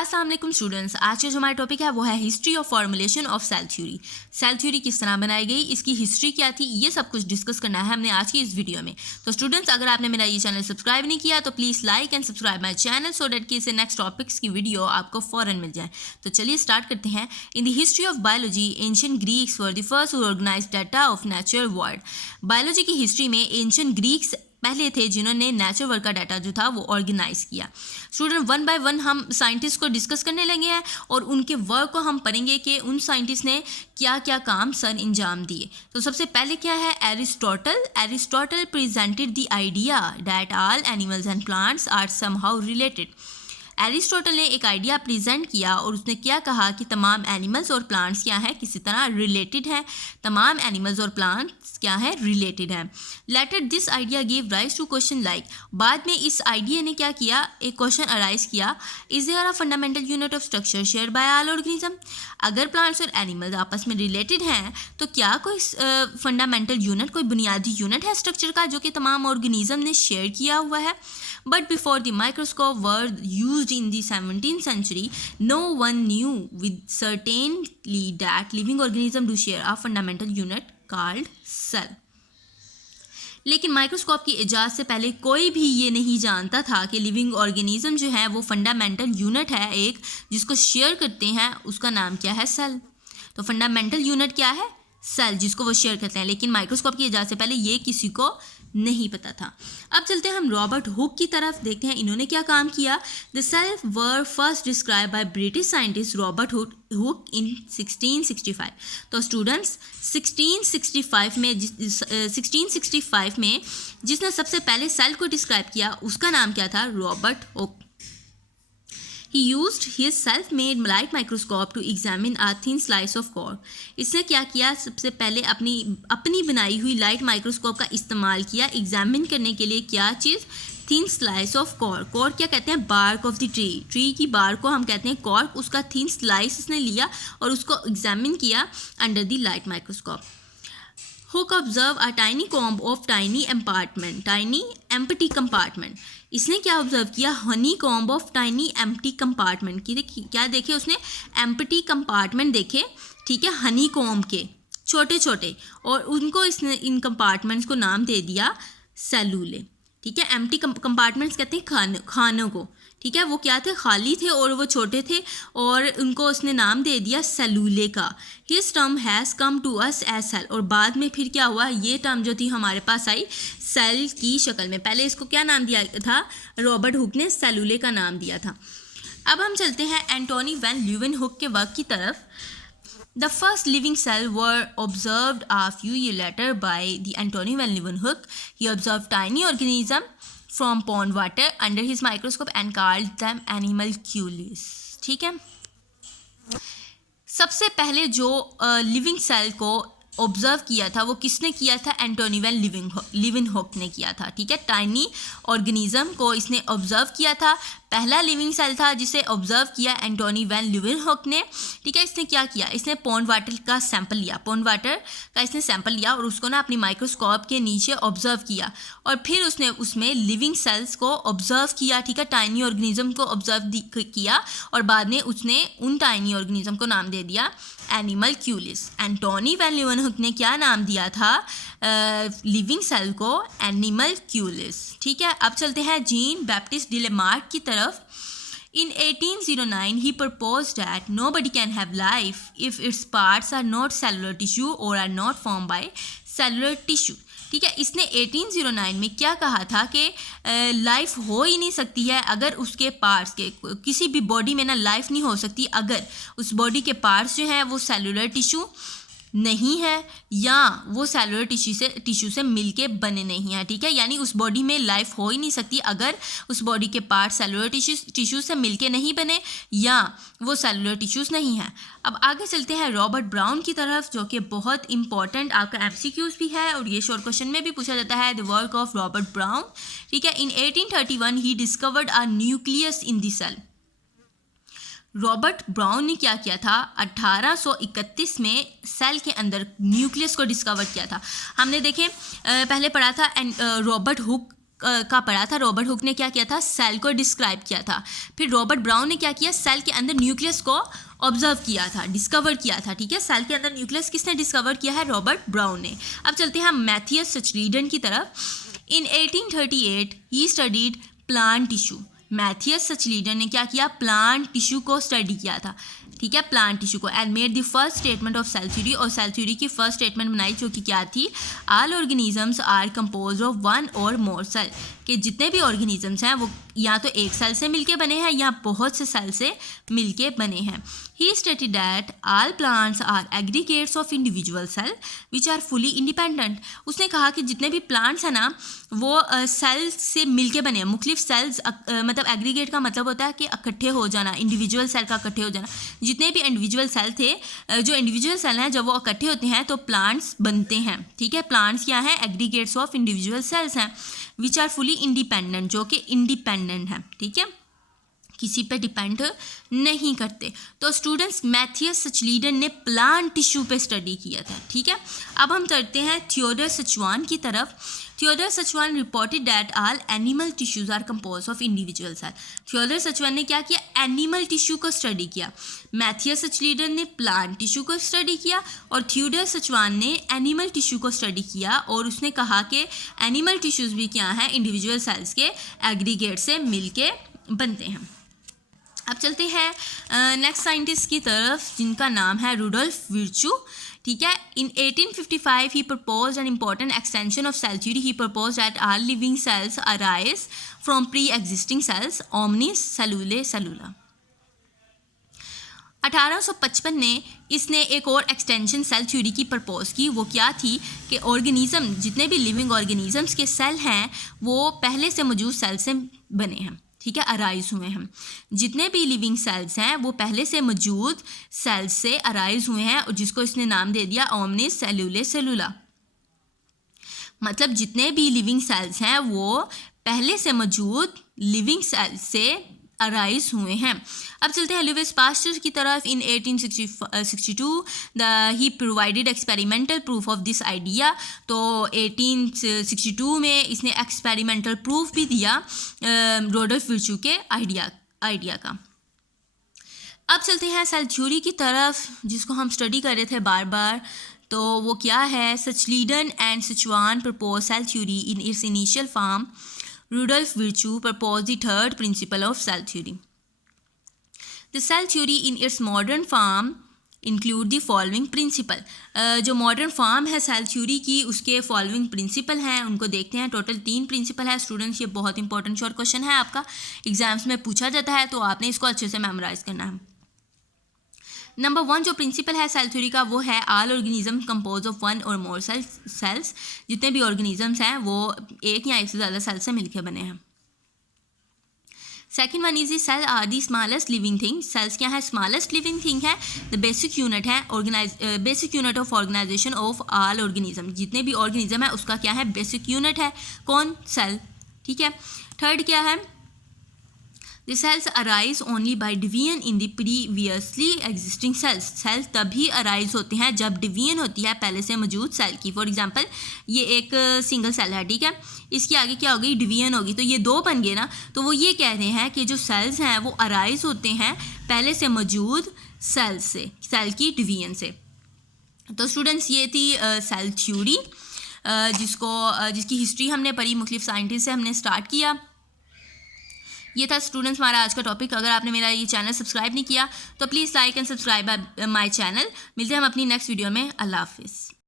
अस्सलाम वालेकुम स्टूडेंट्स, आज का जो हमारा टॉपिक है वो है history of formulation of cell theory. Cell theory किस तरह बनाई गई, इसकी हिस्ट्री क्या थी, ये सब कुछ डिस्कस करना है हमने आज की इस वीडियो में। तो स्टूडेंट्स, अगर आपने मेरा ये चैनल सब्सक्राइब नहीं किया तो please like and subscribe my channel so that कि इससे नेक्स्ट टॉपिक्स की वीडियो आपको फ़ौरन मिल जाए। तो चलिए स्टार्ट करते हैं। In the history of biology ancient Greeks were the first who organised data of natural world. Biology की हिस्ट्री में एंशिएंट ग्रीक्स पहले थे जिन्होंने नेचुरल वर्ल्ड का डाटा जो था वो ऑर्गेनाइज किया। स्टूडेंट, वन बाय वन हम साइंटिस्ट को डिस्कस करने लगे हैं और उनके वर्क को हम पढ़ेंगे कि उन साइंटिस्ट ने क्या क्या काम सर अंजाम दिए। तो सबसे पहले क्या है, Aristotle presented the idea that all animals and plants are somehow related. Aristotle ने एक आइडिया प्रेजेंट किया और उसने क्या कहा कि तमाम एनिमल्स और प्लांट्स क्या हैं, किसी तरह रिलेटेड हैं। तमाम एनिमल्स और प्लांट्स क्या हैं, रिलेटेड हैं। Later this idea give rise to question like, बाद में इस आइडिया ने क्या किया, एक क्वेश्चन अराइज किया, is there a fundamental unit of structure share by all organism. अगर प्लांट्स और एनिमल्स आपस में रिलेटेड हैं तो क्या कोई फंडामेंटल यूनिट, कोई बुनियादी यूनिट है स्ट्रक्चर का जो कि तमाम ऑर्गेनिज्म ने शेयर किया हुआ है। But before the microscope were used in the 17th century, no one knew with certainty that living organism do share a fundamental unit called cell. लेकिन माइक्रोस्कोप की इजाज़त से पहले कोई भी ये नहीं जानता था कि लिविंग ऑर्गेनिज्म जो है वो फंडामेंटल यूनिट है एक, जिसको शेयर करते हैं, उसका नाम क्या है, सेल। तो फंडामेंटल यूनिट क्या है, सेल, जिसको वो शेयर करते हैं। लेकिन माइक्रोस्कोप की इजाज़त से पहले ये किसी को नहीं पता था। अब चलते हैं हम रॉबर्ट हुक की तरफ, देखते हैं इन्होंने क्या काम किया। The cell was first describe by British scientist Robert Hooke in 1665। तो स्टूडेंट्स, 1665 में जिसने सबसे पहले सेल को डिस्क्राइब किया उसका नाम क्या था, Robert Hooke. He used his self-made light microscope to examine a thin slice of cork. इसने क्या किया, सबसे पहले अपनी बनाई हुई लाइट माइक्रोस्कोप का इस्तेमाल किया एग्जामिन करने के लिए। क्या चीज़, thin slice of cork. Cork क्या कहते हैं, बार्क ऑफ द ट्री की बार्क को हम कहते हैं कॉर्क। उसका थिन स्लाइस इसने लिया और उसको एग्जामिन किया under the light microscope. Hook observed a tiny comb of tiny empty compartment. इसने क्या ऑब्जर्व किया, Honey comb of tiny empty compartment की। क्या देखे उसने, एम्प्टी कंपार्टमेंट देखे, ठीक है, हनी कॉम्ब के छोटे छोटे, और उनको इसने इन कंपार्टमेंट्स को नाम दे दिया सेलुले। ठीक है, एम्प्टी कंपार्टमेंट्स कहते हैं खानों को, ठीक है, वो क्या थे, खाली थे और वो छोटे थे और उनको उसने नाम दे दिया सेलुले का। His term has come to us as cell. और बाद में फिर क्या हुआ, ये टर्म जो थी हमारे पास आई सेल की शक्ल में। पहले इसको क्या नाम दिया था, रॉबर्ट हुक ने सेलुले का नाम दिया था। अब हम चलते हैं एंटोनी वैन ल्यूवेनहुक के वर्क की तरफ। The first living cell were observed a few years later by the Anthony van Leeuwenhoek. He observed tiny organisms from pond water under his microscope and called them animalcules. ठीक है, सबसे पहले जो living cell को observe किया था वो किसने किया था, एंटोनी वैन लीवेनहुक ने किया था। ठीक है, टाइनी ऑर्गेनिज्म को इसने ऑब्जर्व किया था। पहला लिविंग सेल था जिसे ऑब्जर्व किया एंटोनी वैन ल्यूवेनहुक ने। ठीक है, इसने क्या किया, इसने पॉन्ड वाटर का सैंपल लिया, पॉन्ड वाटर का इसने सैंपल लिया और उसको ना अपनी माइक्रोस्कोप के नीचे ऑब्जर्व किया और फिर उसने उसमें लिविंग सेल्स को ऑब्जर्व किया। ठीक है, टाइनी ऑर्गेनिज्म को ऑब्जर्व किया और बाद में उसने उन टाइनी ऑर्गेनिज्म को नाम दे दिया एनिमलक्यूलिस। एंटोनी वैन ल्यूवेनहुक ने क्या नाम दिया था लिविंग सेल को, एनिमलक्यूलिस। ठीक है, अब चलते हैं जीन बैप्टिस्ट डिलेमार्क की तरफ। In 1809, he proposed that nobody can have life if its parts are not cellular tissue or are not formed by cellular tissue. ठीक है, इसने 1809 में क्या कहा था कि लाइफ हो ही नहीं सकती है अगर उसके पार्ट्स के, किसी भी बॉडी में ना लाइफ नहीं हो सकती अगर उस बॉडी के पार्ट्स जो हैं वो सेलुलर टिश्यू नहीं है या वो सेलुलर टिश्यू से मिलके बने नहीं हैं। ठीक है, यानी उस बॉडी में लाइफ हो ही नहीं सकती अगर उस बॉडी के पार्ट सेलुलर टिश्यू से मिलके नहीं बने या वो सेलुलर टिश्यूज़ नहीं हैं। अब आगे चलते हैं रॉबर्ट ब्राउन की तरफ, जो कि बहुत इंपॉर्टेंट आपका एमसीक्यूज भी है और ये शॉर्ट क्वेश्चन में भी पूछा जाता है, the work of Robert Brown. ठीक है, in 1831 he discovered a nucleus in the cell. Robert Brown ने क्या किया था, 1831 में सेल के अंदर न्यूक्लियस को डिस्कवर किया था। हमने देखें पहले पढ़ा था रॉबर्ट हुक का पढ़ा था। रॉबर्ट हुक ने क्या किया था, सेल को डिस्क्राइब किया था। फिर रॉबर्ट ब्राउन ने क्या किया, सेल के अंदर न्यूक्लियस को ऑब्जर्व किया था, डिस्कवर किया था। ठीक है, सेल के अंदर न्यूक्लियस किसने डिस्कवर किया है, रॉबर्ट ब्राउन ने। अब चलते हैं हम मैथियस सचलीडन की तरफ। In 1838 he studied plant tissue. Matthias Schleiden ने क्या किया, प्लांट टिश्यू को स्टडी किया था। ठीक है, प्लांट टिश्यू को, and made the first statement of cell theory. और सेल थ्योरी की फर्स्ट स्टेटमेंट बनाई जो कि क्या थी, all organisms are compose of one or more cell, कि जितने भी ऑर्गेनिजम्स हैं वो या तो एक सेल से मिलके बने हैं या बहुत से सेल से मिलके बने हैं। He stated that all plants are aggregates of individual cell which are fully independent. उसने कहा कि जितने भी प्लांट्स हैं ना वो सेल से मिलके बने हैं। मुख्तलिफ सेल्स मतलब एग्रीगेट का मतलब होता है कि इकट्ठे हो जाना, इंडिविजुअल सेल का इकट्ठे हो जाना। जितने भी इंडिविजुअल सेल थे, जो इंडिविजुअल सेल हैं जब वो इकट्ठे होते हैं तो प्लांट्स बनते हैं। ठीक है, प्लांट्स क्या हैं, एग्रीगेट्स ऑफ इंडिविजुअल सेल्स हैं विच आर फुली इंडिपेंडेंट, जो कि इंडिपेंडेंट हैं। ठीक है, किसी पे डिपेंड नहीं करते। तो स्टूडेंट्स मैथियस सचलीडन ने प्लांट टिश्यू पे स्टडी किया था। ठीक है, अब हम चलते हैं थियोडर सचवान की तरफ। Theodor Schwann reported that all animal tissues are compose of individual cell. Theodor Schwann ने क्या किया, एनिमल टिश्यू को स्टडी किया। मैथियस सचलीडन ने प्लांट टिश्यू को स्टडी किया और थियोडर सचवान ने एनिमल टिश्यू को स्टडी किया। और उसने कहा कि एनिमल टिश्यूज भी क्या हैं, इंडिविजुअल सेल्स के एग्रीगेट से मिलके बनते हैं। अब चलते हैं नेक्स्ट साइंटिस्ट की तरफ जिनका नाम है रुडोल्फ विर्चू। ठीक है, in 1855 he proposed an important extension of cell theory. He proposed that all living cells arise from pre existing cells omnis cellula e cellula. 1855 में इसने एक और एक्सटेंशन सेल थ्योरी की प्रपोज की। वो क्या थी कि ऑर्गेनिज्म, जितने भी लिविंग ऑर्गेनिजम्स के सेल हैं वो पहले से मौजूद सेल से बने हैं। ठीक है, अराइज हुए हैं। जितने भी लिविंग सेल्स हैं वो पहले से मौजूद सेल्स से अराइज हुए हैं और जिसको इसने नाम दे दिया ओमनिस सेलुले सेलुला। मतलब जितने भी लिविंग सेल्स हैं वो पहले से मौजूद लिविंग सेल्स से अराइज हुए हैं। अब चलते हैं लुईस पास्चर की तरफ। In 1862 he provided experimental proof of this idea. तो 1862 में इसने एक्सपेरिमेंटल प्रूफ भी दिया रुडोल्फ विर्चू के आइडिया का। अब चलते हैं सेल थ्योरी की तरफ जिसको हम स्टडी कर रहे थे बार बार। तो वो क्या है, Schleiden and Schwann propose cell theory in its initial form. Rudolf Virchow proposed the third principle of cell theory. The cell theory in its modern form include the following principle. जो modern form है cell theory की उसके following principle हैं, उनको देखते हैं। Total 3 principal है students. ये बहुत इंपॉर्टेंट शॉर्ट क्वेश्चन है, आपका एग्जाम्स में पूछा जाता है तो आपने इसको अच्छे से मेमोराइज करना है। नंबर 1 जो प्रिंसिपल है सेल थ्योरी का वो है all organism compose of one or more sales. जितने भी ऑर्गेनिजम्स हैं वो एक या एक से ज़्यादा सेल से मिलकर बने हैं। Second one is cell are the smallest living thing. Cells क्या है, स्मॉलेस्ट लिविंग थिंग है। द बेसिक यूनिट है basic unit of organisation of all organism. जितने भी ऑर्गेनिज्म है उसका क्या है, बेसिक यूनिट है। कौन, सेल। ठीक है, थर्ड क्या है, The cells arise only by division in the previously existing cells. Cell तभी अराइज होते हैं जब डिवीजन होती है पहले से मौजूद सेल की। फॉर एग्जांपल ये एक सिंगल सेल है, ठीक है, इसके आगे क्या होगी, डिवीजन होगी, तो ये 2 बन गए ना। तो वो ये कह रहे हैं कि जो सेल्स हैं वो अराइज होते हैं पहले से मौजूद सेल से, सेल की डिवीजन से। तो स्टूडेंट्स ये थी सेल थ्योरी जिसकी हिस्ट्री हमने पढ़ी, मुख्तलिफ साइंटिस्ट से हमने स्टार्ट किया। ये था स्टूडेंट्स हमारा आज का टॉपिक। अगर आपने मेरा ये चैनल सब्सक्राइब नहीं किया तो please like and subscribe my channel. मिलते हैं हम अपनी नेक्स्ट वीडियो में। अल्लाह हाफिज़।